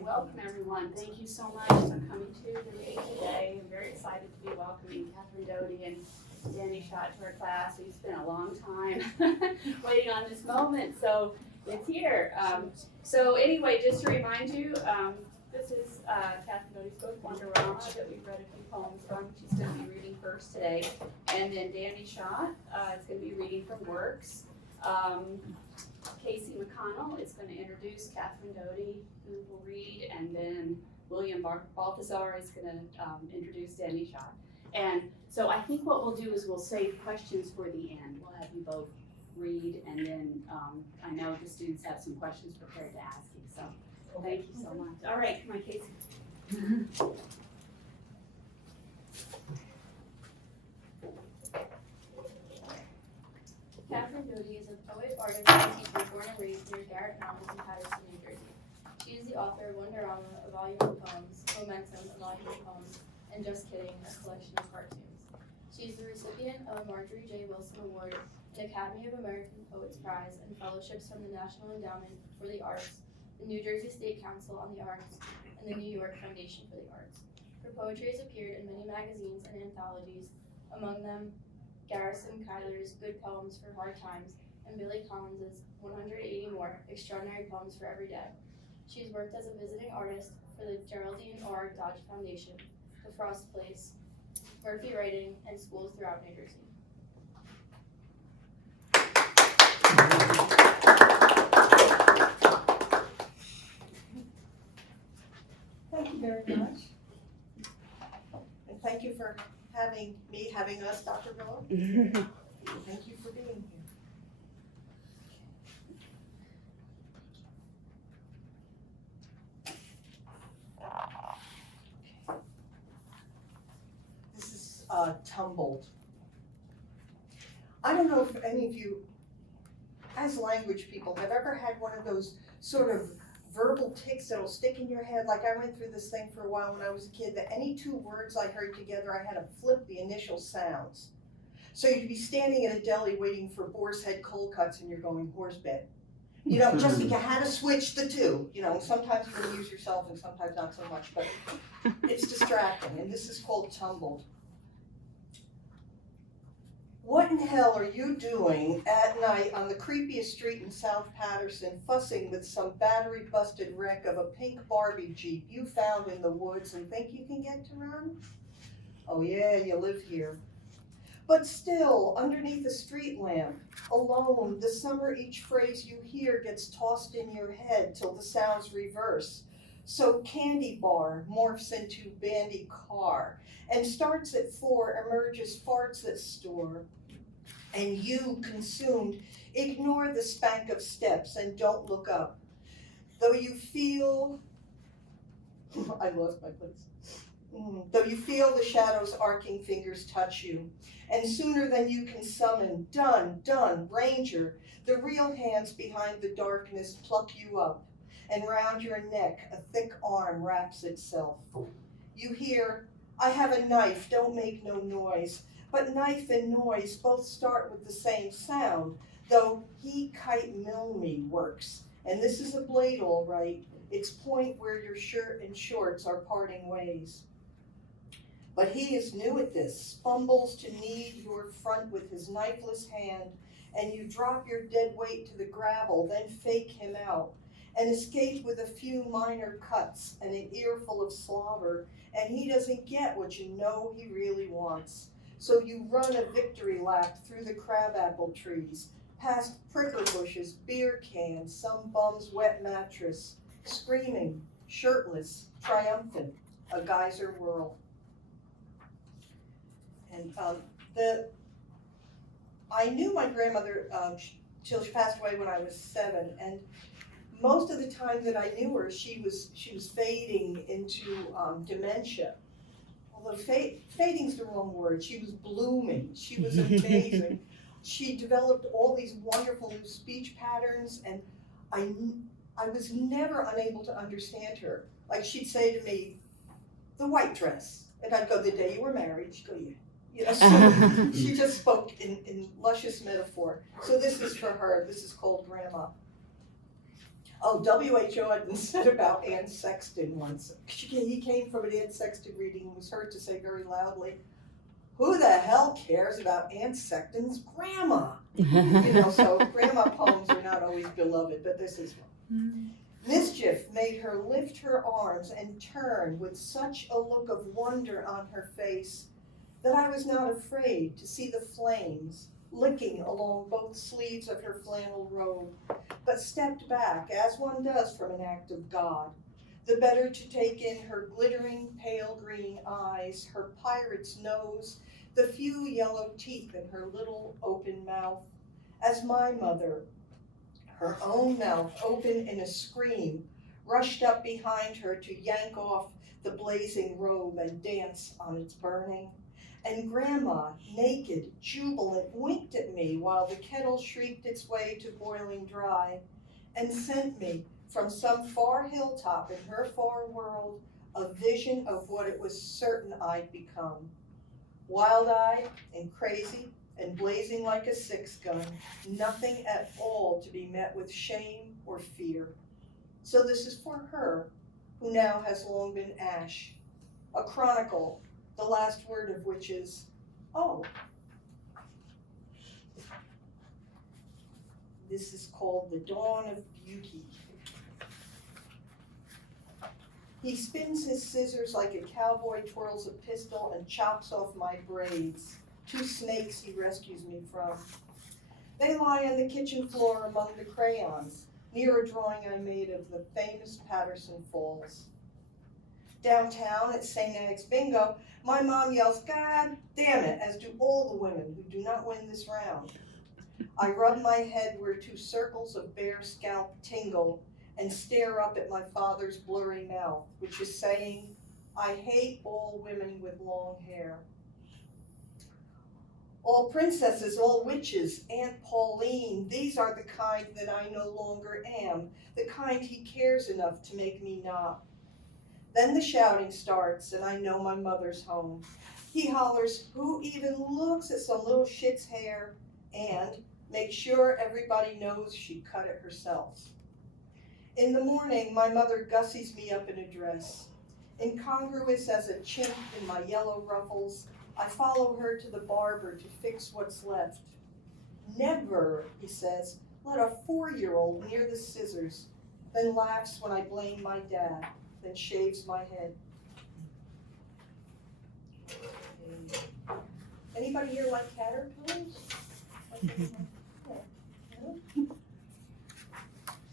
right, welcome everyone. Thank you so much for coming to the meeting today. I'm very excited to be welcoming Catherine Doty and Danny Schott to our class. It's been a long time waiting on this moment, so it's here. So anyway, just to remind you, this is Catherine Doty's book, Wonderama, that we've read a few poems from. She's going to be reading first today. And then Danny Schott is going to be reading from works. Casey McConnell is going to introduce Catherine Doty, who will read, and then William Balthazar is going to introduce Danny Schott. And so I think what we'll do is we'll save questions for the end. We'll have you both read, and then I know the students have some questions prepared to ask you. So thank you so much. All right, come on, Casey. Catherine Doty is a poet, artist, and teacher born and raised near Garrett Mountains in Patterson, New Jersey. She is the author of Wonderama, a volume of poems, Momentum, a volume of poems, and Just Kidding, a collection of cartoons. She is the recipient of a Marjorie J. Wilson Award, an Academy of American Poets Prize, and fellowships from the National Endowment for the Arts, the New Jersey State Council on the Arts, and the New York Foundation for the Arts. Her poetry has appeared in many magazines and anthologies, among them Garrison Keillor's Good Poems for Hard Times, and Billy Collins's 180 More Extraordinary Poems for Every Day. She's worked as a visiting artist for the Geraldine R. Dodge Foundation, the Frost Place, Murphy Writing, and schools throughout New Jersey. Thank you very much. And thank you for having us, Dr. Miller. Thank you for being here. This is Tumbled. I don't know if any of you, as language people, have ever had one of those sort of verbal tics that'll stick in your head. Like I went through this thing for a while when I was a kid, that any two words I heard together, I had to flip the initial sounds. So you'd be standing at a deli waiting for boar's head cold cuts and you're going horse bed. You know, just you had to switch the two. You know, sometimes you can use yourself and sometimes not so much, but it's distracting. And this is called Tumbled. What in hell are you doing at night on the creepiest street in South Patterson, fussing with some battery-busted wreck of a pink Barbie Jeep you found in the woods and think you can get to run? Oh yeah, you live here. But still, underneath a street lamp, alone, the summer each phrase you hear gets tossed in your head till the sounds reverse. So candy bar morphs into bandy car, and starts at 4, emerges farts at store. And you, consumed, ignore the spank of steps and don't look up. Though you feel, I lost my place. Though you feel the shadow's arcing fingers touch you. And sooner than you can summon, done, ranger, the real hands behind the darkness pluck you up. And round your neck, a thick arm wraps itself. You hear, I have a knife, don't make no noise. But knife and noise both start with the same sound, though he kite mill me works. And this is a blade all right, its point where your shirt and shorts are parting ways. But he is new at this, fumbles to knead your front with his knifeless hand, and you drop your dead weight to the gravel, then fake him out, and escape with a few minor cuts and an earful of slobber, and he doesn't get what you know he really wants. So you run a victory lap through the crabapple trees, past prickle bushes, beer cans, some bum's wet mattress, screaming, shirtless, triumphant, a geyser whirl. And I knew my grandmother till she passed away when I was 7, and most of the time that I knew her, she was fading into dementia. Although fading's the wrong word, she was blooming, she was amazing. She developed all these wonderful new speech patterns, and I was never unable to understand her. Like she'd say to me, the white dress, and I'd go, the day you were married. She'd go, yeah. You know, so she just spoke in luscious metaphor. So this is for her, this is called Grandma. Oh, WHO had said about Ann Sexton once. He came from an Ann Sexton reading and was heard to say very loudly, "Who the hell cares about Ann Sexton's grandma?" So grandma poems are not always beloved, but this is one. Mischief made her lift her arms and turn with such a look of wonder on her face that I was not afraid to see the flames licking along both sleeves of her flannel robe, but stepped back, as one does from an act of God, the better to take in her glittering pale green eyes, her pirate's nose, the few yellow teeth in her little open mouth, as my mother, her own mouth open in a scream, rushed up behind her to yank off the blazing robe and dance on its burning. And Grandma, naked, jubilant, winked at me while the kettle shrieked its way to boiling dry, and sent me from some far hilltop in her far world a vision of what it was certain I'd become. Wild-eyed and crazy and blazing like a six-gun, nothing at all to be met with shame or fear. So this is for her, who now has long been ash, a chronicle, the last word of which is, oh. This is called The Dawn of Beauty. He spins his scissors like a cowboy twirls a pistol and chops off my braids, 2 snakes he rescues me from. They lie on the kitchen floor among the crayons, near a drawing I made of the famous Patterson Falls. Downtown at St. Ag's Bingo, my mom yells, "God damn it," as do all the women who do not win this round. I rub my head where 2 circles of bare scalp tingle and stare up at my father's blurry mouth, which is saying, "I hate all women with long hair." All princesses, all witches, Aunt Pauline, these are the kind that I no longer am, the kind he cares enough to make me not. Then the shouting starts, and I know my mother's home. He hollers, "Who even looks at some little shit's hair?" and make sure everybody knows she cut it herself. In the morning, my mother gussies me up in a dress. Incongruous as a chimp in my yellow ruffles, I follow her to the barber to fix what's left. "Never," he says, "let a 4-year-old near the scissors," then laughs when I blame my dad, then shaves my head. Anybody here like caterpillars?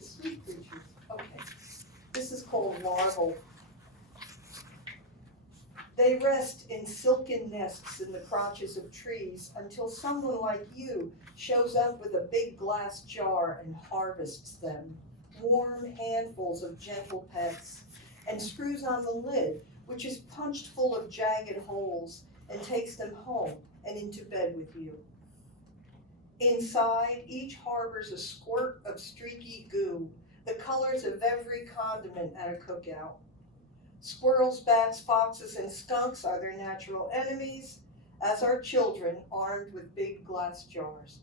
Sweet creatures. Okay. This is called larval. They rest in silken nests in the crotches of trees until someone like you shows up with a big glass jar and harvests them, warm handfuls of gentle pets, and screws on the lid, which is punched full of jagged holes, and takes them home and into bed with you. Inside, each harbors a squirt of streaky goo, the colors of every condiment at a cookout. Squirrels, bats, foxes, and skunks are their natural enemies, as are children armed with big glass jars.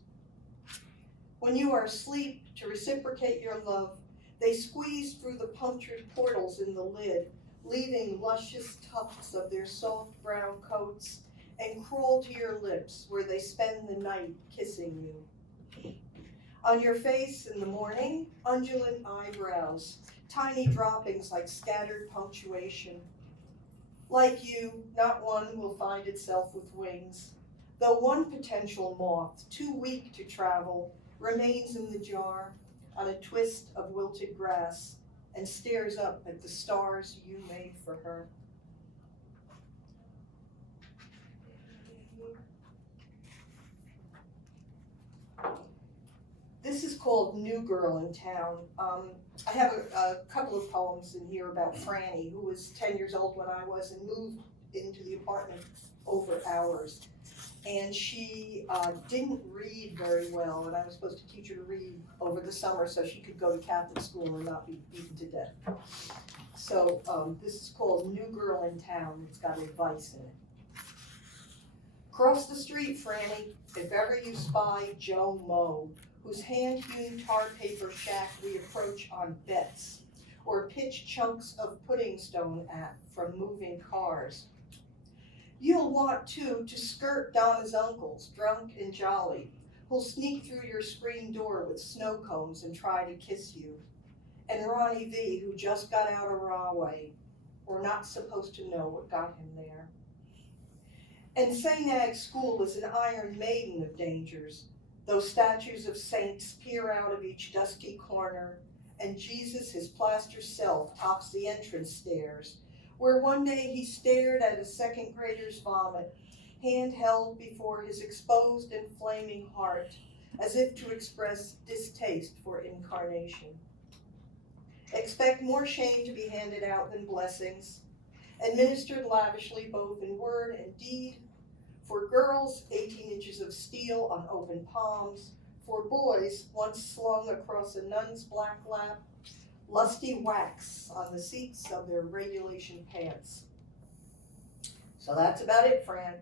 When you are asleep, to reciprocate your love, they squeeze through the punctured portals in the lid, leaving luscious tufts of their soft brown coats, and crawl to your lips where they spend the night kissing you. On your face in the morning, undulant eyebrows, tiny droppings like scattered punctuation. Like you, not one will find itself with wings, though one potential moth, too weak to travel, remains in the jar on a twist of wilted grass and stares up at the stars you made for her. This is called New Girl in Town. I have a couple of poems in here about Franny, who was 10 years old when I was and moved into the apartment over ours. And she didn't read very well, and I was supposed to teach her to read over the summer so she could go to Catholic school and not be beaten to death. So this is called New Girl in Town. It's got advice in it. "Cross the street, Franny, if ever you spy Joe Moe, whose hand-hewn tar paper shack we approach on bets, or pitch chunks of pudding stone at from moving cars. You'll want, too, to skirt Donna's uncles, drunk and jolly, who'll sneak through your screen door with snow cones and try to kiss you, and Ronnie V, who just got out of Rahway, or not supposed to know what got him there. And St. Ag's School is an iron maiden of dangers, though statues of saints peer out of each dusky corner, and Jesus, his plaster self, tops the entrance stairs, where one day he stared at a second grader's vomit, hand held before his exposed and flaming heart, as if to express distaste for incarnation. Expect more shame to be handed out than blessings, administered lavishly both in word and deed. For girls, 18 inches of steel on open palms. For boys, once slung across a nun's black lap, lusty wax on the seats of their regulation pants. So that's about it, Fran.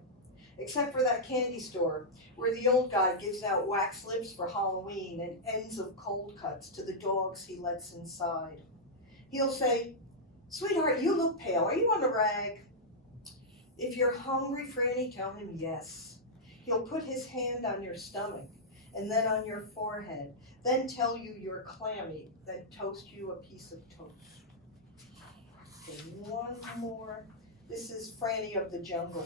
Except for that candy store, where the old guy gives out wax lips for Halloween and ends of cold cuts to the dogs he lets inside. He'll say, "Sweetheart, you look pale. Are you on the rag?" If you're hungry, Franny, tell him yes. He'll put his hand on your stomach and then on your forehead, then tell you you're clammy, then toast you a piece of toast. Okay, one more. This is Franny of the Jungle.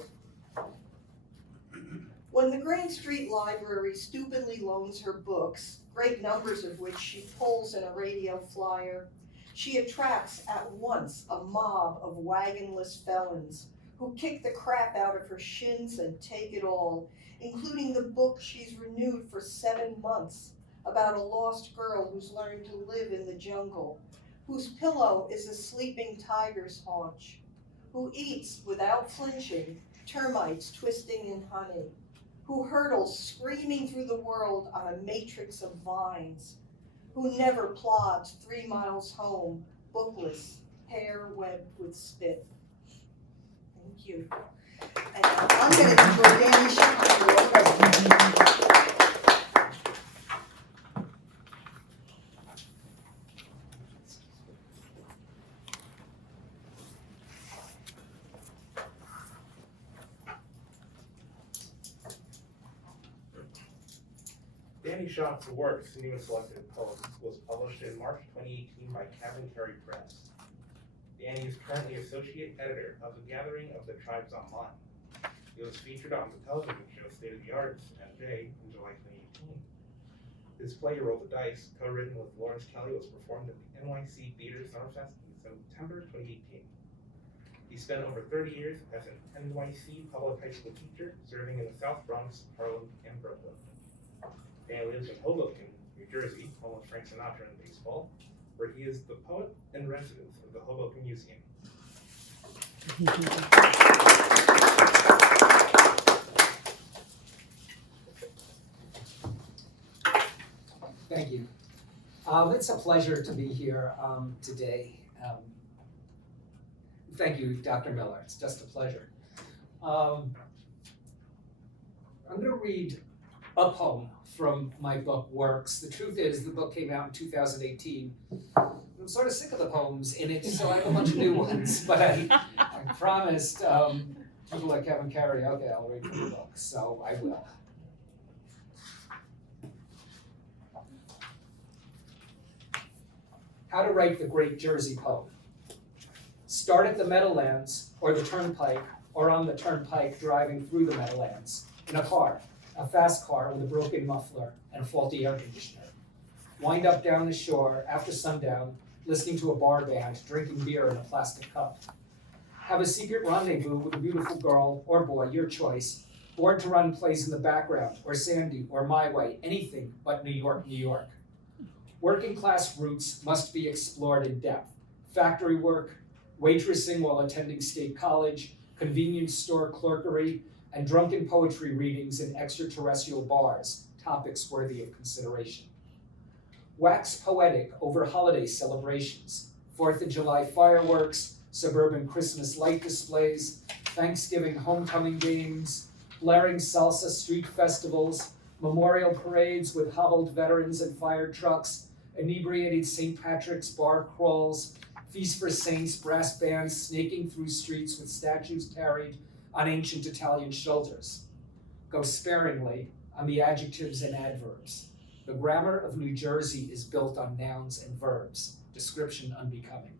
When the Grand Street Library stupidly loans her books, great numbers of which she pulls in a radio flyer, she attracts at once a mob of wagonless felons who kick the crap out of her shins and take it all, including the book she's renewed for 7 months about a lost girl who's learned to live in the jungle, whose pillow is a sleeping tiger's haunch, who eats, without flinching, termites twisting in honey, who hurtles screaming through the world on a matrix of vines, who never plods 3 miles home, bookless, hair webbed with spit. Thank you. And I'm going to enjoy Danny Shepard. Danny Schott's works, Newman Selected Poems, was published in March 2018 by Kevin Carey Press. Danny is currently Associate Editor of The Gathering of the Tribes Online. He was featured on the television show State of the Arts, NJ, in July 2018. His play Roll the Dice, co-written with Lawrence Kelly, was performed at the NYC Theater Summerfest in September 2018. He spent over 30 years as an NYC public high school teacher, serving in the South Bronx, Harlem, and Brooklyn. Dan lives in Hoboken, New Jersey, home of Frank Sinatra and baseball, where he is the poet in residence of the Hoboken Museum. Thank you. It's a pleasure to be here today. Thank you, Dr. Miller. It's just a pleasure. I'm going to read a poem from my book, Works. The truth is, the book came out in 2018. I'm sort of sick of the poems in it, so I have a bunch of new ones. But I promised people like Kevin Carey, okay, I'll read from the book, so I will. How to write the great Jersey poem. Start at the Meadowlands, or the Turnpike, or on the Turnpike driving through the Meadowlands, in a car. A fast car with a broken muffler and a faulty air conditioner. Wind up down the shore after sundown, listening to a bar band, drinking beer in a plastic cup. Have a secret rendezvous with a beautiful girl or boy, your choice. Born to Run plays in the background, or Sandy, or My Way, anything but New York, New York. Working class roots must be explored in depth. Factory work, waitressing while attending state college, convenience store clerkery, and drunken poetry readings in extraterrestrial bars, topics worthy of consideration. Wax poetic over holiday celebrations, 4th of July fireworks, suburban Christmas light displays, Thanksgiving homecoming games, blaring salsa street festivals, Memorial parades with hobbled veterans and fire trucks, inebriated St. Patrick's bar crawls, Feast for Saints brass bands snaking through streets with statues carried on ancient Italian shoulders. Go sparingly on the adjectives and adverbs. The grammar of New Jersey is built on nouns and verbs, description unbecoming.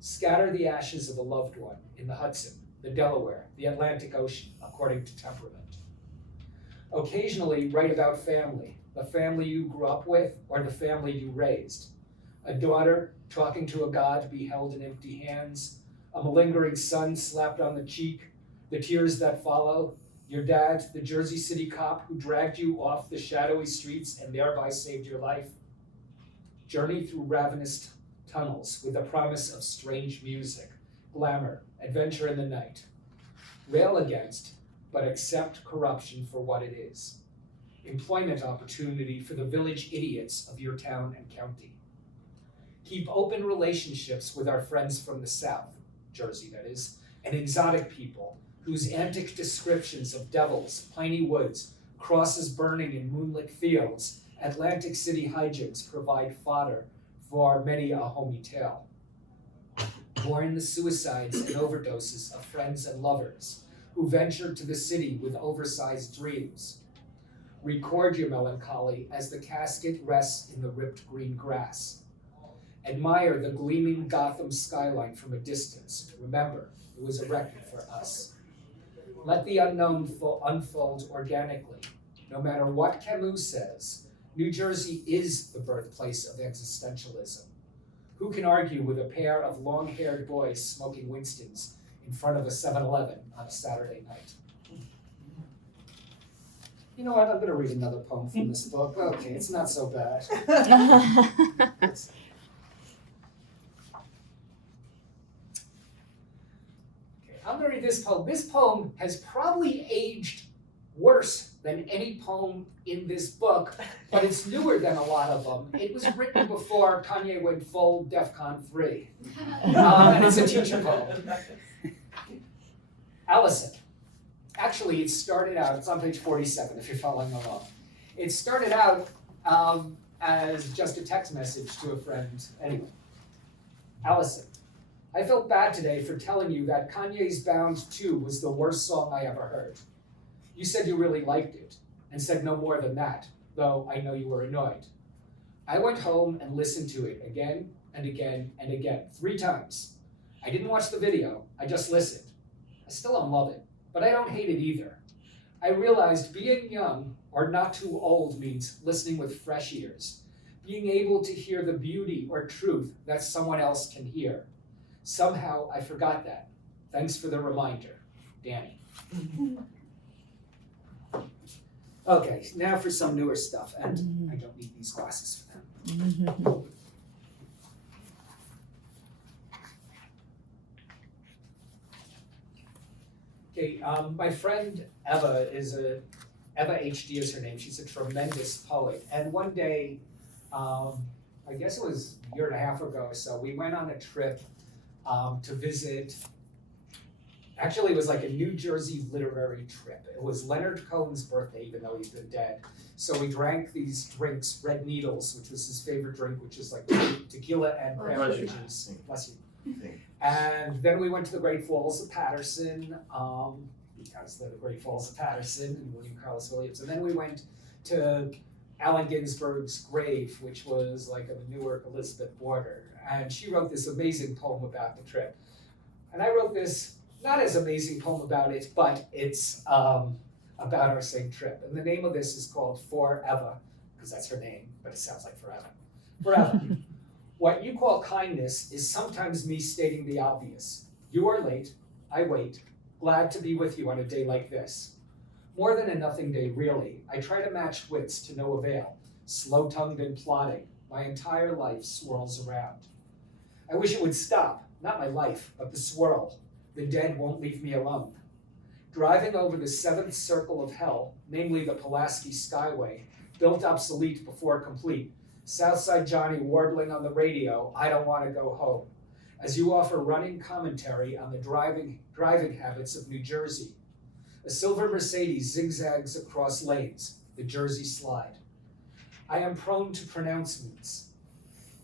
Scatter the ashes of a loved one in the Hudson, the Delaware, the Atlantic Ocean, according to temperament. Occasionally write about family, the family you grew up with or the family you raised. A daughter talking to a god beheld in empty hands, a malingering son slapped on the cheek, the tears that follow, your dad, the Jersey City cop who dragged you off the shadowy streets and thereby saved your life. Journey through ravenous tunnels with the promise of strange music, glamour, adventure in the night. Rail against, but accept corruption for what it is. Employment opportunity for the village idiots of your town and county. Keep open relationships with our friends from the South, Jersey that is, and exotic people whose antic descriptions of devils, piney woods, crosses burning in moonlit fields, Atlantic City hijinks provide fodder for many a homey tale. Mourn the suicides and overdoses of friends and lovers who ventured to the city with oversized dreams. Record your melancholy as the casket rests in the ripped green grass. Admire the gleaming Gotham skyline from a distance. Remember, it was erected for us. Let the unknown unfold organically. No matter what Camus says, New Jersey is the birthplace of existentialism. Who can argue with a pair of long-haired boys smoking Winstons in front of a 7-Eleven on a Saturday night? You know what, I'm gonna read another poem from this book. Okay, it's not so bad. I'm gonna read this poem. This poem has probably aged worse than any poem in this book, but it's newer than a lot of them. It was written before Kanye went full DEFCON 3. And it's a teacher poem. Allison. Actually, it started out, it's on page 47 if you're following along. It started out as just a text message to a friend. Anyway, Allison. I felt bad today for telling you that Kanye's Bound 2 was the worst song I ever heard. You said you really liked it, and said no more than that, though I know you were annoyed. I went home and listened to it again and again and again, 3 times. I didn't watch the video, I just listened. I still don't love it, but I don't hate it either. I realized being young or not too old means listening with fresh ears, being able to hear the beauty or truth that someone else can hear. Somehow I forgot that. Thanks for the reminder, Danny. Okay, now for some newer stuff, and I don't need these glasses for them. Okay, my friend Eva Eva HD is her name. She's a tremendous poet. And one day, I guess it was a year and a half ago or so, we went on a trip to visit. Actually, it was like a New Jersey literary trip. It was Leonard Cohen's birthday, even though he's been dead. So we drank these drinks, Red Needles, which was his favorite drink, which is like tequila and cranberry juice. Bless you. And then we went to the Great Falls of Patterson, because they're the Great Falls of Patterson and William Carlos Williams. And then we went to Allen Ginsberg's grave, which was like a Newark Elizabeth border. And she wrote this amazing poem about the trip. And I wrote this not as amazing poem about it, but it's about our same trip. And the name of this is called Forever, because that's her name, but it sounds like forever. Forever. What you call kindness is sometimes me stating the obvious. You are late, I wait, glad to be with you on a day like this. More than a nothing day, really. I try to match wits to no avail, slow-tongued and plodding. My entire life swirls around. I wish it would stop, not my life, but the swirl. The dead won't leave me alone. Driving over the 7th circle of hell, namely the Pulaski Skyway, built obsolete before complete, Southside Johnny warbling on the radio, I don't want to go home, as you offer running commentary on the driving habits of New Jersey. A silver Mercedes zigzags across lanes, the Jersey slide. I am prone to pronouncements.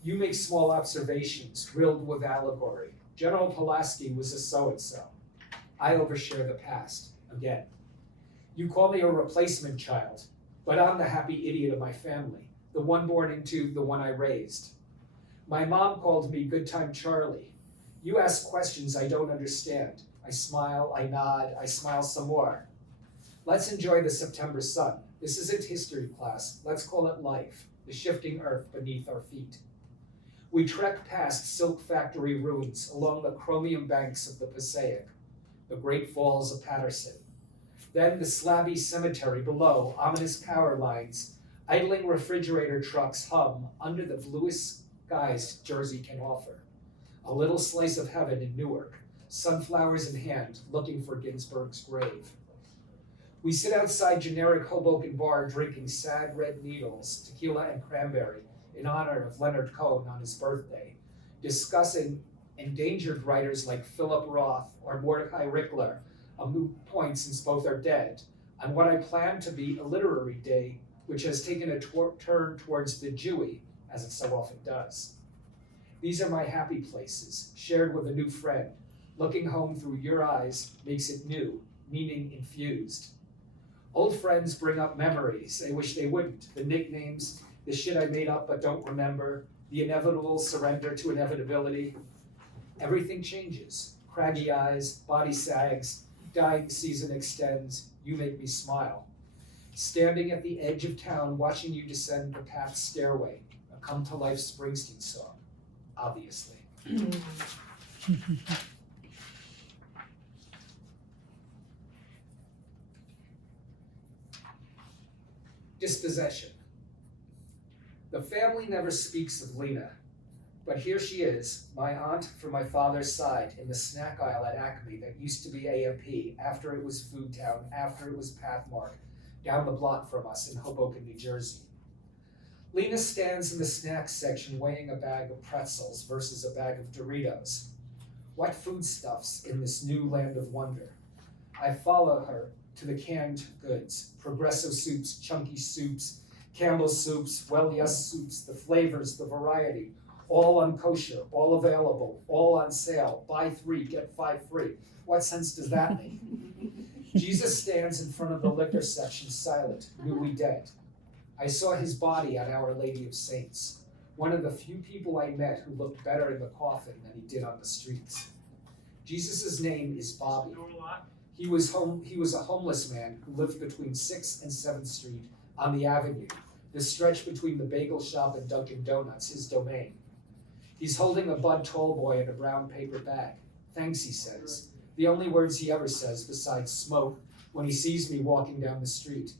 You make small observations, grilled with allegory. General Pulaski was a so-and-so. I overshare the past, again. You call me a replacement child, but I'm the happy idiot of my family, the one born into the one I raised. My mom called me Good Time Charlie. You ask questions I don't understand. I smile, I nod, I smile some more. Let's enjoy the September sun. This isn't history class. Let's call it life, the shifting earth beneath our feet. We trek past silk factory ruins along the chromium banks of the Passaic, the great falls of Patterson. Then the slabby cemetery below, ominous power lines, idling refrigerator trucks hum under the bluest skies Jersey can offer. A little slice of heaven in Newark, sunflowers in hand, looking for Ginsberg's grave. We sit outside generic Hoboken bar drinking sad red needles, tequila and cranberry, in honor of Leonard Cohen on his birthday, discussing endangered writers like Philip Roth or Mordecai Rickler, a moot point since both are dead, on what I plan to be a literary day which has taken a turn towards the Jewy, as it so often does. These are my happy places, shared with a new friend. Looking home through your eyes makes it new, meaning infused. Old friends bring up memories I wish they wouldn't, the nicknames, the shit I made up but don't remember, the inevitable surrender to inevitability. Everything changes. Craggy eyes, body sags, dying season extends, you make me smile. Standing at the edge of town, watching you descend the path stairway, a come-to-life Springsteen song, obviously. Dispossession. The family never speaks of Lena, but here she is, my aunt from my father's side, in the snack aisle at Acme that used to be AMP, after it was Food Town, after it was Pathmark, down the block from us in Hoboken, New Jersey. Lena stands in the snacks section weighing a bag of pretzels versus a bag of Doritos. What foodstuffs in this new land of wonder? I follow her to the canned goods, Progresso soups, chunky soups, Campbell's soups, Well Yes soups, the flavors, the variety, all unkosher, all available, all on sale, buy 3, get 5 free. What sense does that make? Jesus stands in front of the liquor section silent, newly dead. I saw his body on Our Lady of Saints, one of the few people I met who looked better in the coffin than he did on the streets. Jesus' name is Bobby. He was a homeless man who lived between 6th and 7th Street on the Avenue, the stretch between the bagel shop and Dunkin' Donuts, his domain. He's holding a Bud Tallboy in a brown paper bag. Thanks, he says. The only words he ever says besides smoke when he sees me walking down the street.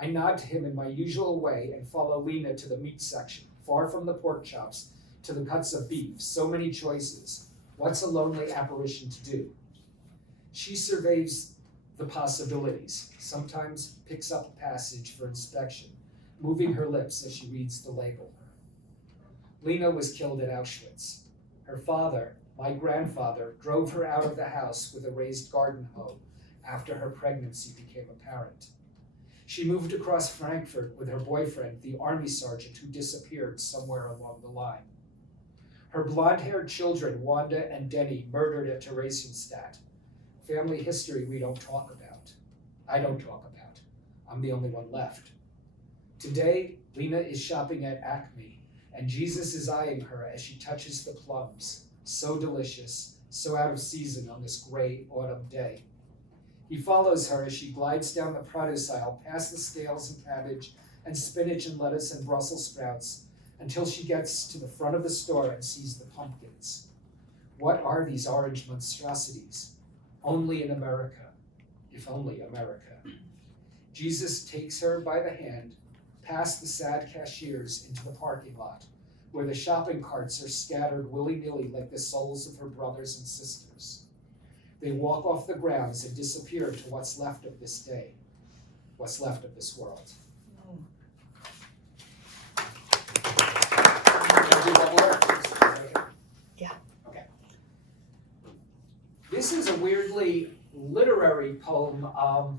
I nod to him in my usual way and follow Lena to the meat section, far from the pork chops, to the cuts of beef, so many choices. What's a lonely apparition to do? She surveys the possibilities, sometimes picks up a passage for inspection, moving her lips as she reads the label. Lena was killed at Auschwitz. Her father, my grandfather, drove her out of the house with a raised garden hoe after her pregnancy became apparent. She moved across Frankfurt with her boyfriend, the army sergeant who disappeared somewhere along the line. Her blonde-haired children, Wanda and Denny, murdered at Theresienstadt. Family history we don't talk about. I don't talk about. I'm the only one left. Today, Lena is shopping at Acme, and Jesus is eyeing her as she touches the plums, so delicious, so out of season on this gray autumn day. He follows her as she glides down the produce aisle past the scales and cabbage and spinach and lettuce and Brussels sprouts until she gets to the front of the store and sees the pumpkins. What are these orange monstrosities? Only in America, if only America. Jesus takes her by the hand past the sad cashiers into the parking lot, where the shopping carts are scattered willy-nilly like the souls of her brothers and sisters. They walk off the grounds and disappear to what's left of this day, what's left of this world. Yeah. Okay. This is a weirdly literary poem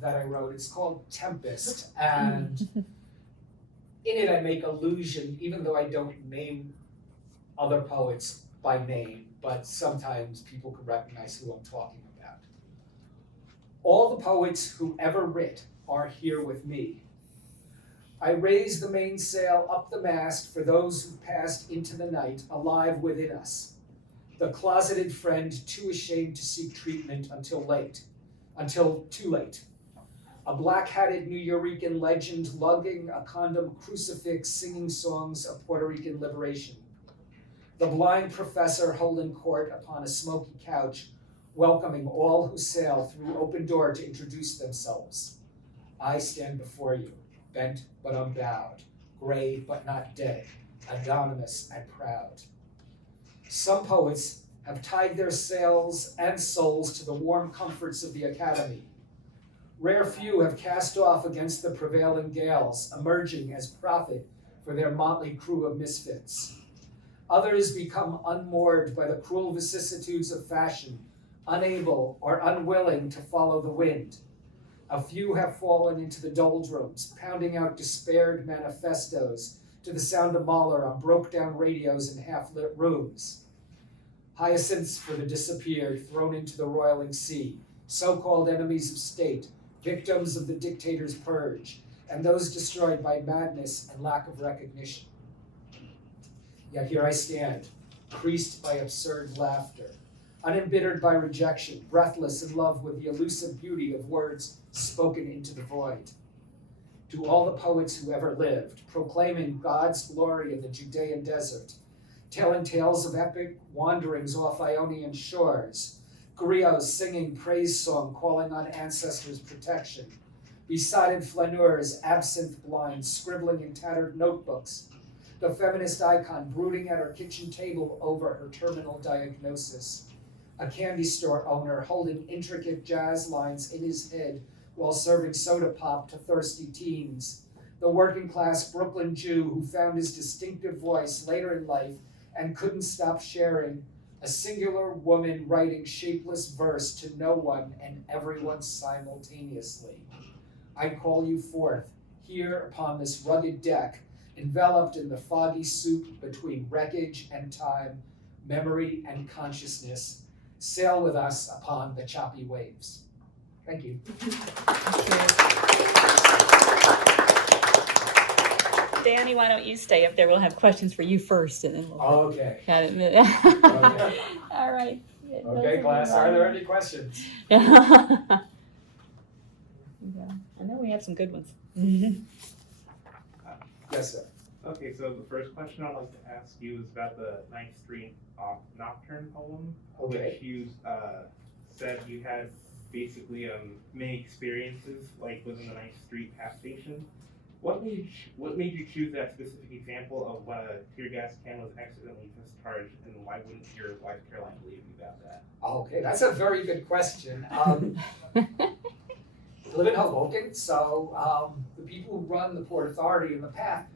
that I wrote. It's called Tempest, and in it I make allusion, even though I don't name other poets by name, but sometimes people can recognize who I'm talking about. All the poets who ever writ are here with me. I raise the mainsail up the mast for those who passed into the night, alive within us. The closeted friend too ashamed to seek treatment until too late. A black-hatted Nuyorican legend lugging a condom crucifix, singing songs of Puerto Rican liberation. The blind professor holding court upon a smoky couch, welcoming all who sail through open door to introduce themselves. I stand before you, bent but unbowed, gray but not dead, anonymous and proud. Some poets have tied their sails and souls to the warm comforts of the academy. Rare few have cast off against the prevailing gales, emerging as prophet for their motley crew of misfits. Others become unmoored by the cruel vicissitudes of fashion, unable or unwilling to follow the wind. A few have fallen into the doldrums, pounding out despaired manifestos to the sound of Mahler on broke-down radios in half-lit rooms. Hyacinths for the disappeared, thrown into the roiling sea, so-called enemies of state, victims of the dictator's purge, and those destroyed by madness and lack of recognition. Yet here I stand, creased by absurd laughter, unembittered by rejection, breathless in love with the elusive beauty of words spoken into the void. To all the poets who ever lived, proclaiming God's glory in the Judean desert, telling tales of epic wanderings off Ionian shores, griots singing praise song calling on ancestors' protection, besotted flaneurs absinthe blind scribbling in tattered notebooks, the feminist icon brooding at her kitchen table over her terminal diagnosis, a candy store owner holding intricate jazz lines in his head while serving soda pop to thirsty teens, the working class Brooklyn Jew who found his distinctive voice later in life and couldn't stop sharing, a singular woman writing shapeless verse to no one and everyone simultaneously. I call you forth, here upon this rugged deck, enveloped in the foggy soup between wreckage and time, memory and consciousness. Sail with us upon the choppy waves. Thank you. Danny, why don't you stay up there? We'll have questions for you first, and then we'll. Okay. Got it. Okay. All right. Okay, class, are there any questions? Yeah. I know we have some good ones. Yes, sir. Okay, so the first question I'd like to ask you is about the 9th Street Nocturne poem, Okay. which you said you had basically many experiences, like within the 9th Street half station. What made you choose that specific example of when a tear gas can was accidentally discharged, and why wouldn't your wife Caroline believe you about that? Okay, that's a very good question. I live in Hoboken, so the people who run the Port Authority and the PATH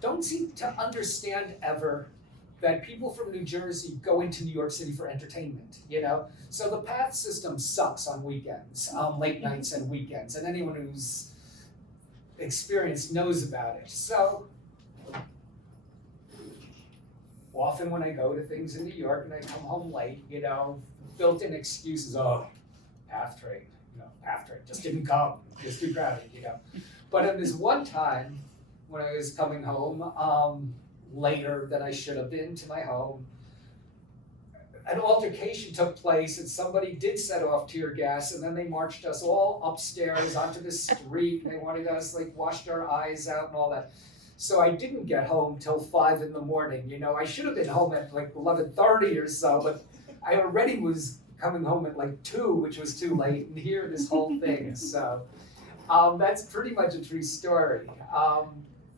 don't seem to understand ever that people from New Jersey go into New York City for entertainment, you know? So the PATH system sucks on weekends, late nights and weekends, and anyone who's experienced knows about it. So often when I go to things in New York and I come home late, you know, built-in excuses, oh, PATH train, just didn't come, it's too crowded, you know. But in this one time, when I was coming home, later than I should have been to my home, an altercation took place and somebody did set off tear gas, and then they marched us all upstairs onto the street, and they wanted us washed our eyes out and all that. So I didn't get home till 5 in the morning, you know. I should have been home at 11:30 or so, but I already was coming home at 2, which was too late, and here this whole thing. So that's pretty much a true story.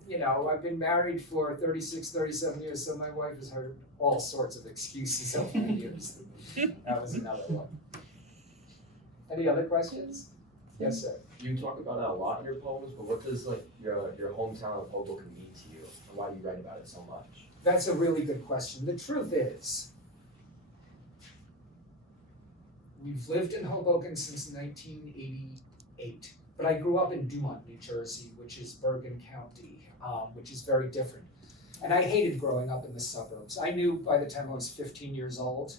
You know, I've been married for 36, 37 years, so my wife has heard all sorts of excuses over the years. That was another one. Any other questions? Yes, sir. You talk about that a lot in your poems, but what does your hometown of Hoboken mean to you, and why do you write about it so much? That's a really good question. The truth is, we've lived in Hoboken since 1988, but I grew up in Dumont, New Jersey, which is Bergen County, which is very different. And I hated growing up in the suburbs. I knew by the time I was 15 years old,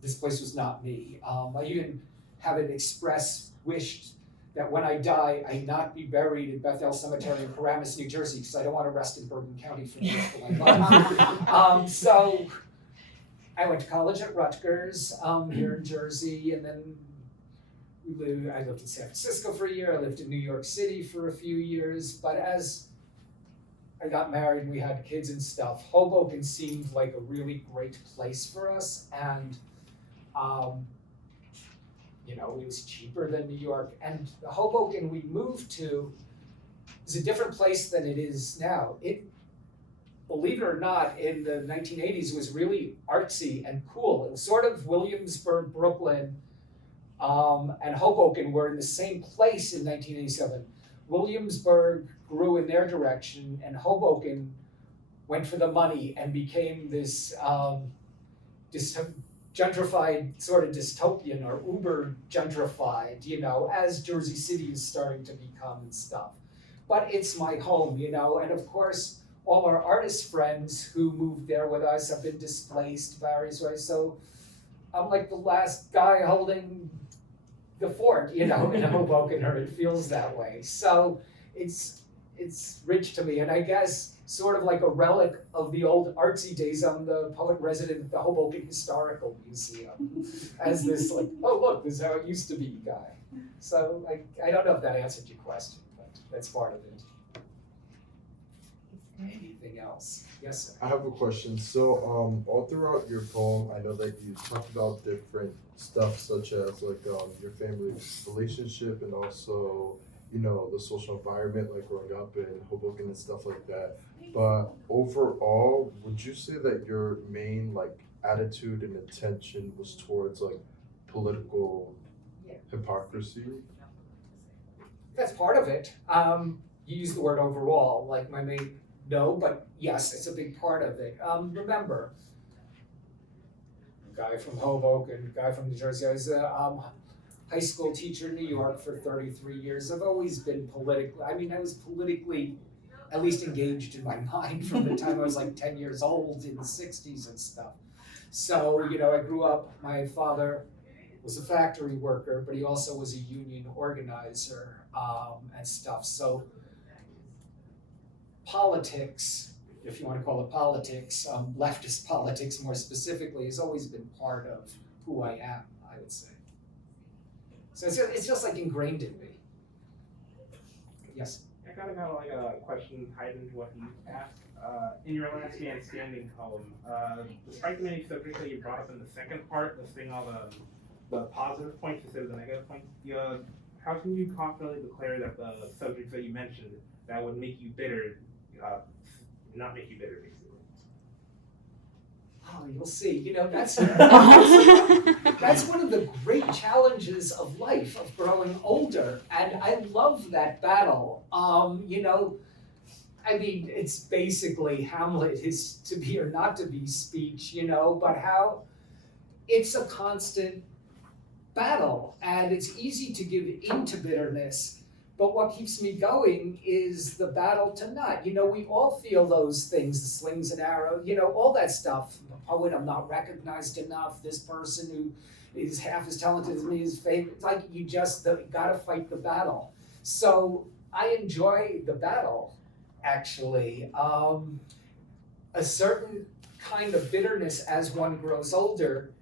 this place was not me. I even have an express wish that when I die, I not be buried in Bethel Cemetery in Paramus, New Jersey, because I don't want to rest in Bergen County for the rest of my life. So I went to college at Rutgers here in Jersey, and then I lived in San Francisco for a year. I lived in New York City for a few years. But as I got married and we had kids and stuff, Hoboken seemed like a really great place for us. And it was cheaper than New York. And Hoboken we moved to is a different place than it is now. Believe it or not, in the 1980s, it was really artsy and cool. It was sort of Williamsburg, Brooklyn, and Hoboken were in the same place in 1987. Williamsburg grew in their direction, and Hoboken went for the money and became this gentrified, sort of dystopian or uber gentrified, as Jersey City is starting to become and stuff. But it's my home, and of course, all our artist friends who moved there with us have been displaced various ways. So I'm like the last guy holding the fort, in Hoboken, or it feels that way. So it's rich to me, and I guess sort of like a relic of the old artsy days. I'm the poet resident at the Hoboken Historical Museum as this like, oh look, this is how it used to be guy. So I don't know if that answered your question, but that's part of it. Anything else? Yes, sir. I have a question. So, all throughout your poem, I know that you talked about different stuff, such as like your family relationship, and also the social environment, like growing up in Hoboken and stuff like that. But overall, would you say that your main like attitude and intention was towards like political hypocrisy? That's part of it. You use the word overall, like my main. No, but yes, it's a big part of it. Remember, guy from Hoboken, guy from New Jersey. I was a high school teacher in New York for 33 years. I've always been I was politically at least engaged in my mind from the time I was like 10 years old in the 60s and stuff. So, I grew up, my father was a factory worker, but he also was a union organizer and stuff. So politics, if you want to call it politics, leftist politics more specifically, has always been part of who I am, I would say. So it's just like ingrained in me. Yes? I got like a question tied into what you asked. In your Last Man Standing poem, despite the many subjects that you brought up in the second part, listing all the positive points instead of the negative points, how can you confidently declare that the subjects that you mentioned that would make you bitter, not make you bitter, basically? Oh, you'll see. That's that's one of the great challenges of life, of growing older, and I love that battle. It's basically Hamlet is to be or not to be speech, but how it's a constant battle, and it's easy to give into bitterness. But what keeps me going is the battle to not. We all feel those things, the slings and arrows, all that stuff. The poet, I'm not recognized enough. This person who is half as talented as me is famous. It's like you just gotta fight the battle. So I enjoy the battle, actually. A certain kind of bitterness as one grows older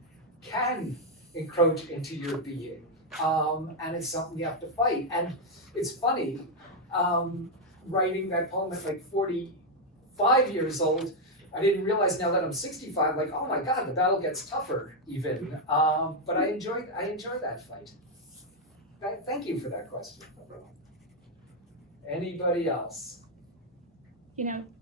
can encroach into your being. And it's something you have to fight. And it's funny, writing that poem at like 45 years old, I didn't realize now that I'm 65, like, oh my God, the battle gets tougher even. But I enjoy that fight. Thank you for that question. Anybody else?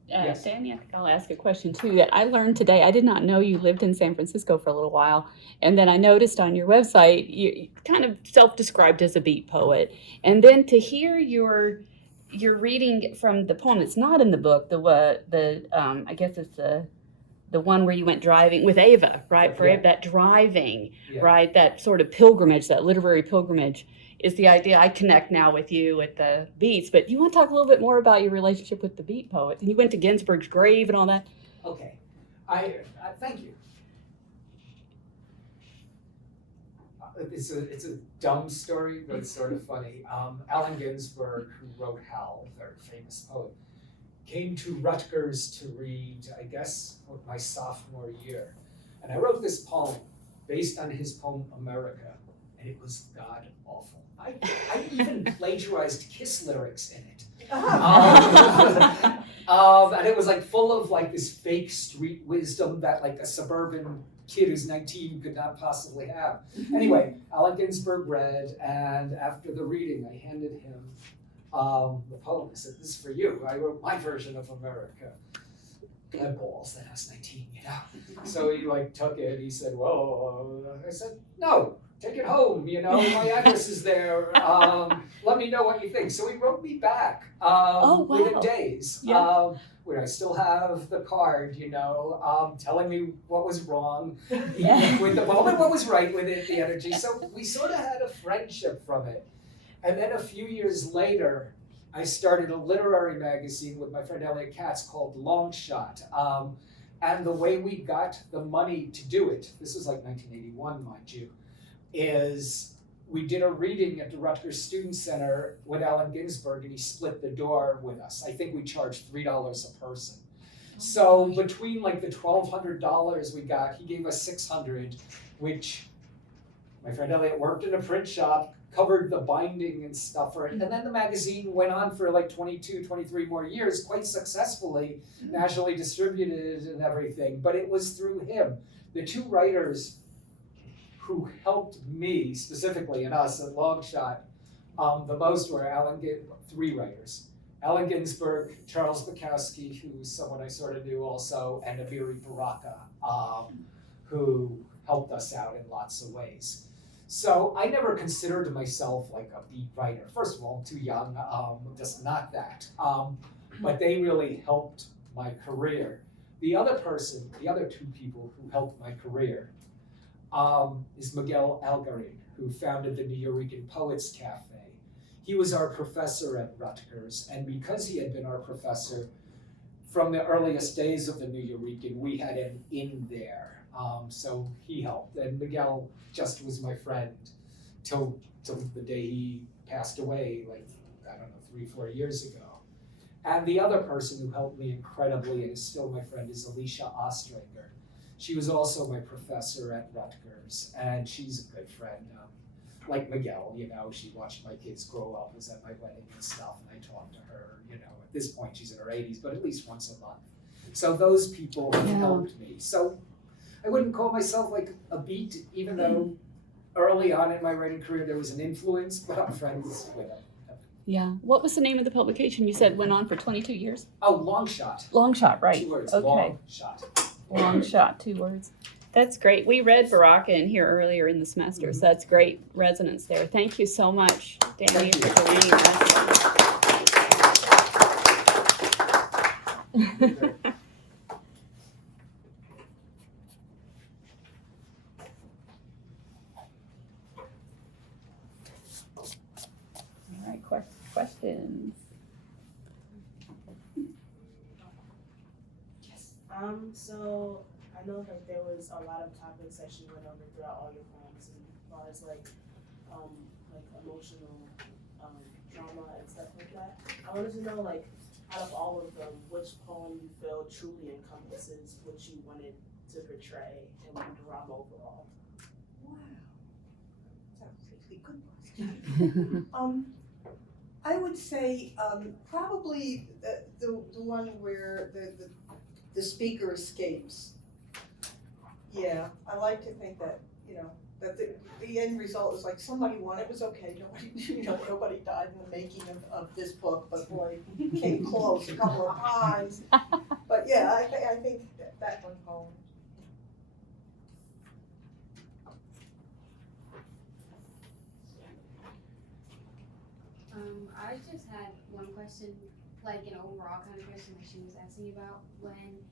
Yes. Danny, I think I'll ask a question too that I learned today. I did not know you lived in San Francisco for a little while. And then I noticed on your website, you kind of self-described as a beat poet. And then to hear your reading from the poem that's not in the book, I guess it's the the one where you went driving with Ava, right? For Yeah. that driving, Yeah. right? That sort of pilgrimage, that literary pilgrimage is the idea. I connect now with you at the Beats, but you want to talk a little bit more about your relationship with the Beat poet? And you went to Ginsberg's grave and all that. Okay, I thank you. It's a dumb story, but it's sort of funny. Allen Ginsberg, who wrote Howl, very famous poet, came to Rutgers to read, I guess, my sophomore year. And I wrote this poem based on his poem America, and it was god awful. I even plagiarized Kiss lyrics in it. And it was like full of like this fake street wisdom that like a suburban kid who's 19 could not possibly have. Anyway, Allen Ginsberg read, and after the reading, I handed him the poem. I said, "This is for you. I wrote my version of America." Glad balls that I was 19, you know. So he like took it. He said, "Well," I said, "No, take it home. You know, my address is there. Let me know what you think." So he wrote me back within days. Yeah. Where I still have the card, you know, telling me what was wrong with the poem and what was right with it, the energy. So we sort of had a friendship from it. And then a few years later, I started a literary magazine with my friend Elliot Katz called Long Shot. And the way we got the money to do it, this was like 1981, mind you, is we did a reading at the Rutgers Student Center with Allen Ginsberg, and he split the door with us. I think we charged $3 a person. So between like the $1,200 we got, he gave us $600, which my friend Elliot worked in a print shop, covered the binding and stuff for it. And then the magazine went on for like 22, 23 more years, quite successfully, nationally distributed and everything. But it was through him. The two writers who helped me specifically and us at Long Shot the most were three writers. Allen Ginsberg, Charles Bukowski, who's someone I sort of knew also, and Amiri Baraka, who helped us out in lots of ways. So I never considered myself like a beat writer. First of all, I'm too young, just not that. But they really helped my career. The other two people who helped my career is Miguel Algarin, who founded the Nuyorican Poets Cafe. He was our professor at Rutgers, and because he had been our professor from the earliest days of the Nuyorican, we had an in there. So he helped, and Miguel just was my friend till the day he passed away, like, I don't know, 3-4 years ago. And the other person who helped me incredibly and is still my friend is Alicia Ostringer. She was also my professor at Rutgers, and she's a good friend. Like Miguel, you know, she watched my kids grow up, was at my wedding and stuff, and I talked to her, you know, at this point she's in her 80s, but at least once a month. So those people have helped me. So I wouldn't call myself like a beat, even though early on in my writing career there was an influence, but I'm friends with them. Yeah. What was the name of the publication you said went on for 22 years? Oh, Long Shot. Long Shot, right. 2 words, Okay. Long Shot. Long Shot, 2 words. That's great. We read Baraka in here earlier in the semester, so that's great resonance there. Thank you so much, Danny, Thank you. for joining us. All right, questions? So I know that there was a lot of topics that she went over throughout all your poems, and as far as like emotional drama and stuff like that. I wanted to know, like, out of all of them, which poem you feel truly encompasses what you wanted to portray and the drama overall. Wow, that's a good question. I would say probably the one where the speaker escapes. Yeah, I like to think that, you know, that the end result is like somebody won. It was okay. Nobody died in the making of this book, but boy, came close a couple of times. But yeah, I think that one poem. I just had one question, like an overall kind of question that she was asking about when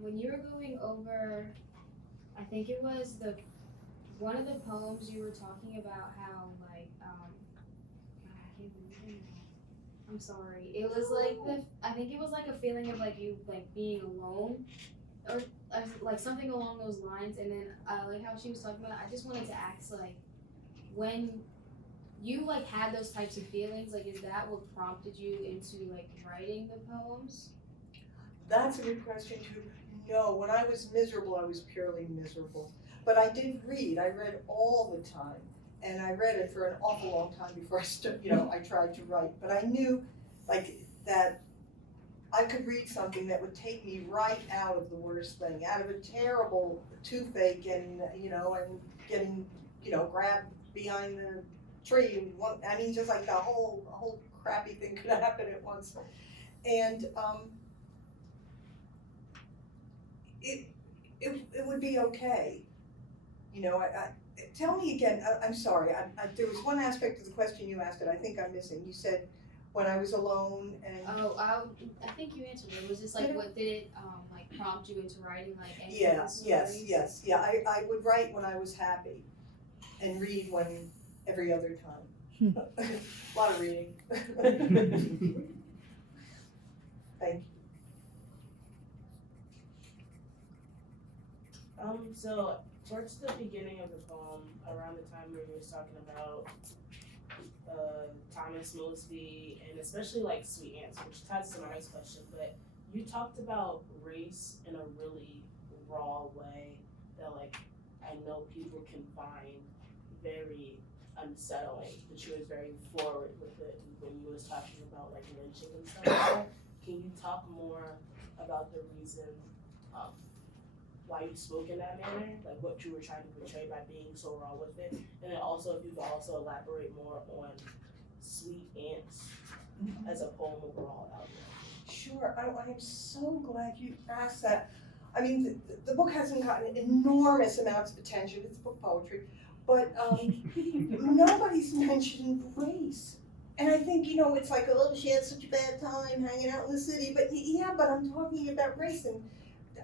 when you were going over, I think it was one of the poems you were talking about how like I can't remember now. I'm sorry. It was like I think it was like a feeling of like you like being alone, or like something along those lines. And then like how she was talking about, I just wanted to ask like when you like had those types of feelings, like is that what prompted you into like writing the poems? That's a good question too. No, when I was miserable, I was purely miserable. But I did read. I read all the time, and I read it for an awful long time before I tried to write. But I knew, like, that I could read something that would take me right out of the worst thing, out of a terrible toothache, and getting grabbed behind the tree. I mean, just like the whole crappy thing could happen at once, and it would be okay. Tell me again, I'm sorry, there was one aspect of the question you asked that I think I'm missing. You said, when I was alone and. Oh, I think you answered it. Was just like, what did it like prompt you into writing like any Yeah, of the stories? yes. I would write when I was happy and read when every other time. A lot of reading. Thank you. So towards the beginning of the poem, around the time where you was talking about Thomas Mosby and especially like Sweet Ants, which ties to my next question, but you talked about race in a really raw way that like I know people can find very unsettling, but you was very forward with it when you was talking about like lynching and stuff like that. Can you talk more about the reason why you spoke in that manner, like what you were trying to portray by being so raw with it, and then also if you could also elaborate more on Sweet Ants as a poem overall out there. Sure, I am so glad you asked that. I mean, the book hasn't gotten enormous amounts of attention. It's book poetry, but nobody's mentioned race. And I think, it's like, oh, she had such a bad time hanging out in the city. But yeah, but I'm talking about race. And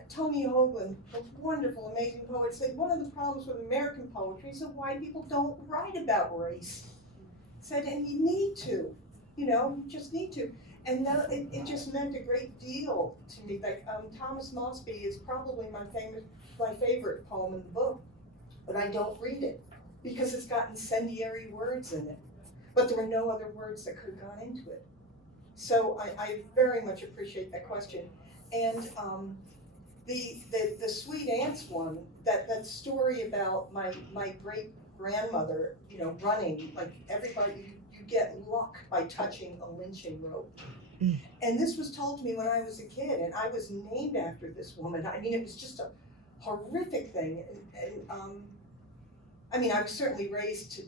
Tony Hoagland, a wonderful, amazing poet, said one of the problems with American poetry is that white people don't write about race. Said, and you need to, you just need to. And that, it just meant a great deal to me. Like Thomas Mosby is probably my favorite poem in the book, but I don't read it because it's got incendiary words in it. But there were no other words that could have gone into it. So I very much appreciate that question. And the Sweet Ants one, that story about my great grandmother, running, like everybody, you get luck by touching a lynching rope. And this was told to me when I was a kid, and I was named after this woman. I mean, it was just a horrific thing. And I mean, I was certainly raised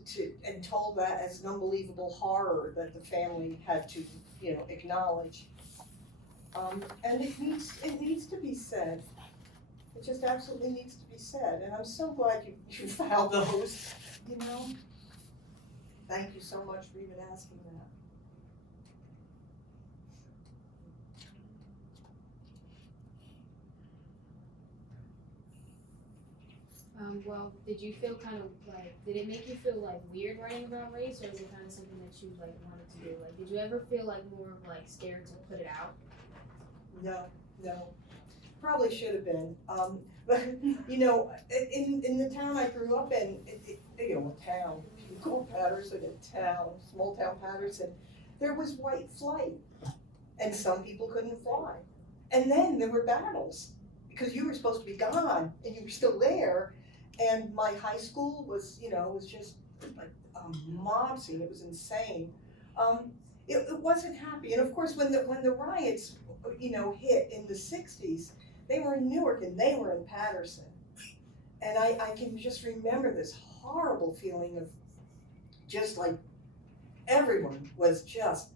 and told that as an unbelievable horror that the family had to, acknowledge. And it needs to be said. It just absolutely needs to be said. And I'm so glad you found those, Thank you so much for even asking that. Well, did you feel kind of like, did it make you feel like weird writing about race, or is it kind of something that you like wanted to do? Like, did you ever feel like more of like scared to put it out? No. Probably should have been. But in the town I grew up in, town, you call Patterson a town, small town Patterson, there was white flight, and some people couldn't fly. And then there were battles because you were supposed to be gone and you were still there. And my high school was, was just like a mob scene. It was insane. It wasn't happy. And of course, when the riots, hit in the 60s, they were in Newark and they were in Patterson. And I can just remember this horrible feeling of just like everyone was just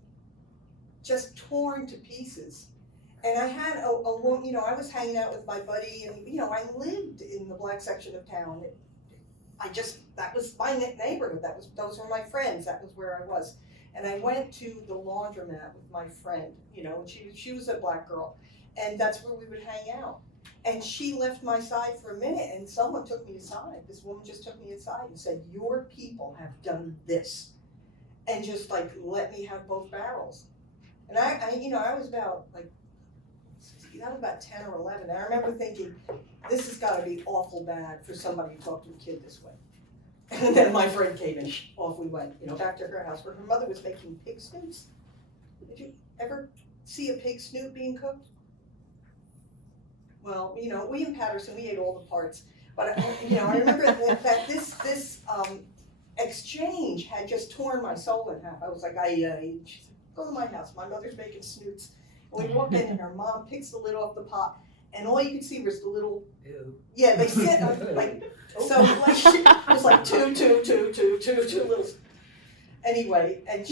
torn to pieces. And I had a woman, I was hanging out with my buddy and, I lived in the black section of town. That was my neighborhood. Those were my friends. That was where I was. And I went to the laundromat with my friend, and she was a black girl. And that's where we would hang out. And she left my side for a minute and someone took me aside. This woman just took me aside and said, your people have done this. And just like let me have both barrels. And I was about like, that was about 10 or 11. And I remember thinking, this has gotta be awful bad for somebody to talk to a kid this way. And then my friend came and off we went, back to her house where her mother was making pig snoots. Did you ever see a pig snoot being cooked? Well, we in Patterson, we ate all the parts. But, I remember that this exchange had just torn my soul in half. I was like, she said, go to my house, my mother's making snoots. And we walked in and her mom picks the lid off the pot and all you could see was the little, yeah, they sit like, so like, it was like two little, anyway, and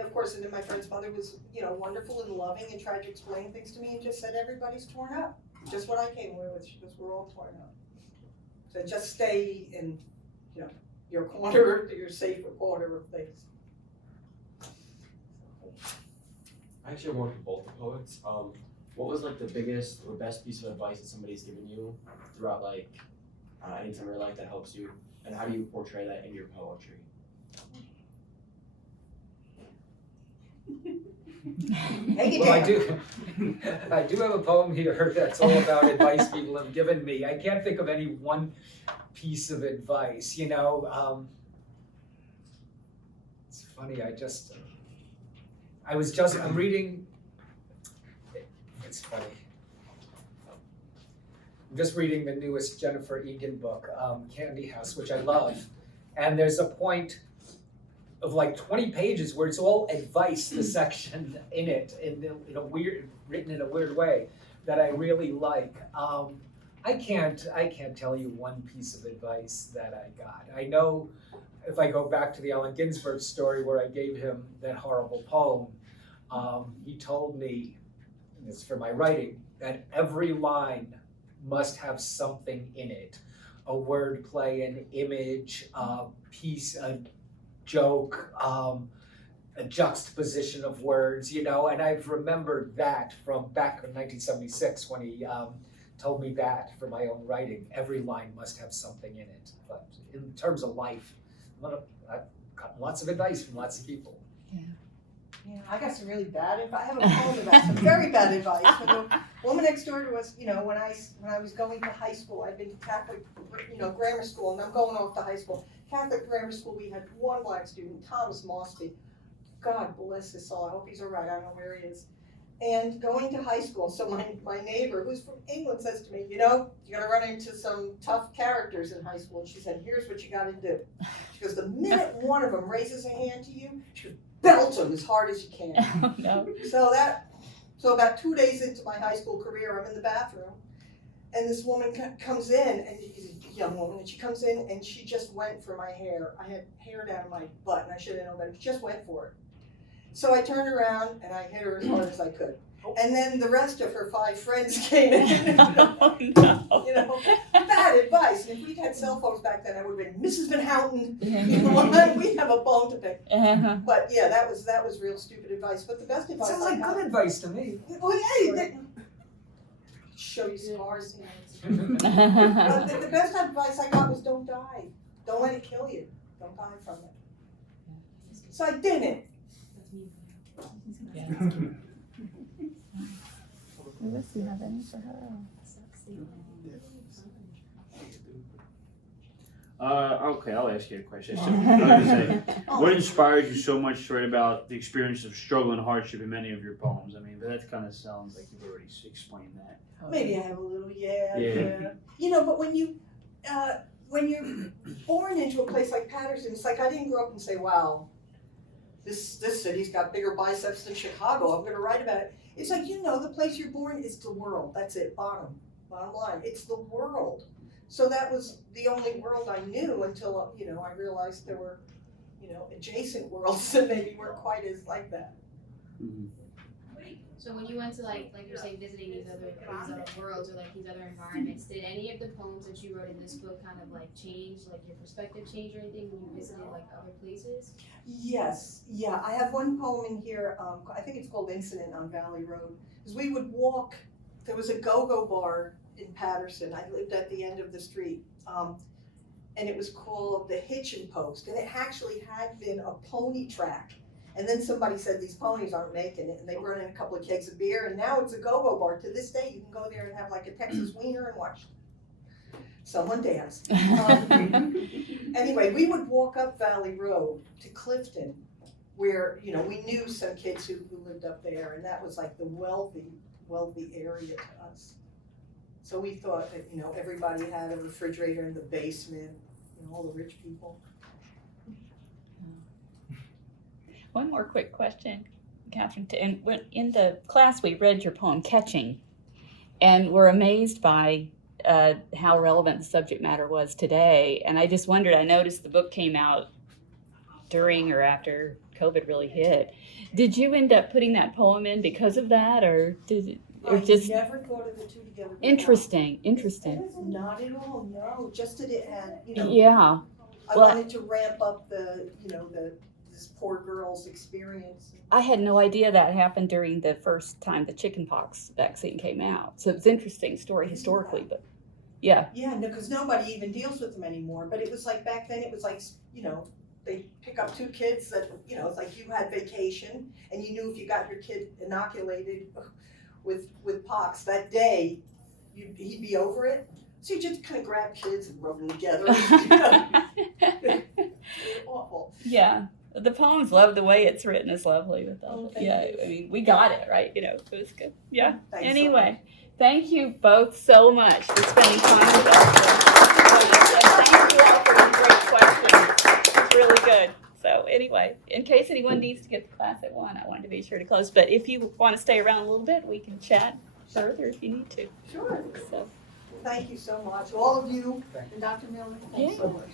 of course, and then my friend's mother was, wonderful and loving and tried to explain things to me and just said, everybody's torn up. Just what I came away with, she goes, we're all torn up. So just stay in, your corner, your safer corner of things. I actually worked with both the poets. What was like the biggest or best piece of advice that somebody's given you throughout like any time in your life that helps you, and how do you portray that in your poetry? Well, I do have a poem here that's all about advice people have given me. I can't think of any one piece of advice, It's funny, I'm reading, it's funny. I'm just reading the newest Jennifer Egan book, Candy House, which I love. And there's a point of like 20 pages where it's all advice, the section in it, written in a weird way that I really like. I can't tell you one piece of advice that I got. I know if I go back to the Allen Ginsberg story where I gave him that horrible poem, he told me, and it's for my writing, that every line must have something in it. A word play, an image, a piece, a joke, a juxtaposition of words, and I've remembered that from back in 1976 when he told me that for my own writing. Every line must have something in it. But in terms of life, I've gotten lots of advice from lots of people. Yeah, I got some really bad advice. I have a poem about some very bad advice. When the woman next door to us, when I was going to high school, I'd been to Catholic, grammar school, and I'm going off to high school. Catholic grammar school, we had one black student, Thomas Mosby. God bless his soul. I hope he's all right. I don't know where he is. And going to high school, so my neighbor, who's from England, says to me, you're gonna run into some tough characters in high school. And she said, here's what you gotta do. She goes, the minute one of them raises a hand to you, she goes, belt him as hard as you can. Oh, no. So about 2 days into my high school career, I'm in the bathroom, and this woman comes in, and she's a young woman, and she comes in, and she just went for my hair. I had hair down my butt, and I should have known better. She just went for it. So I turned around, and I hit her as hard as I could. And then the rest of her 5 friends came in. Oh, no. Bad advice. And if we'd had cell phones back then, I would have been Mrs. Van Houten. We'd have a bone to pick. But yeah, that was real stupid advice. But the best advice Sounds like good advice to me. Oh yeah, you didn't. Show you scars. But the best advice I got was don't die. Don't let it kill you. Don't die from it. So I didn't. Let's see, have any for her. Okay, I'll ask you a question. So, I was gonna say, what inspires you so much to write about the experience of struggle and hardship in many of your poems? I mean, that kind of sounds like you've already explained that. Maybe I have a little, yeah. Yeah. But when you're born into a place like Patterson, it's like I didn't grow up and say, wow, this city's got bigger biceps than Chicago, I'm gonna write about it. It's like, the place you're born is the world. That's it, bottom line. It's the world. So that was the only world I knew until, I realized there were, adjacent worlds that maybe weren't quite as like that. Mm-hmm. So when you went to like you're saying visiting these other worlds or like these other environments, did any of the poems that you wrote in this book kind of like change, like your perspective change or anything when you visited like other places? Yes, yeah, I have one poem in here, I think it's called Incident on Valley Road, because we would walk, there was a go-go bar in Patterson. I lived at the end of the street. And it was called the Hitchin Post, and it actually had been a pony track. And then somebody said these ponies aren't making it, and they brought in a couple of kegs of beer, and now it's a go-go bar. To this day, you can go there and have like a Texas wiener and watch someone dance. Anyway, we would walk up Valley Road to Clifton, where, you know, we knew some kids who lived up there, and that was like the wealthy area to us. So we thought that, you know, everybody had a refrigerator in the basement, you know, all the rich people. One more quick question, Catherine. And when in the class we read your poem "Catching," and we're amazed by how relevant the subject matter was today. And I just wondered. I noticed the book came out during or after COVID really hit. Did you end up putting that poem in because of that, or did it, or just I never thought of the two together. interesting? Not at all, no, just that it had, you know. Yeah. I Well, wanted to ramp up the, you know, this poor girl's experience. I had no idea that happened during the first time the chickenpox vaccine came out. So it's an interesting story historically, but yeah. Yeah, no, because nobody even deals with them anymore, but it was like, back then, it was like, you know, they pick up two kids that, you know, it's like you had vacation, and you knew if you got your kid inoculated with pox that day, he'd be over it. So you just kind of grab kids and rub them together. You know? They're awful. Yeah. The poem's love, the way it's written is lovely with that. Oh, thank Yeah, you. I mean, we got it, right? You know, it was good. Yeah. Thanks so Anyway, thank you both so much for spending time with us. And thank you all for the great questions. It's really good. So anyway, in case anyone needs to get to class at 1, I wanted to be sure to close. But if you want to stay around a little bit, we can chat further if you need to. Sure. So. Thank you so much, all of you, and Dr. Miller, thanks so much.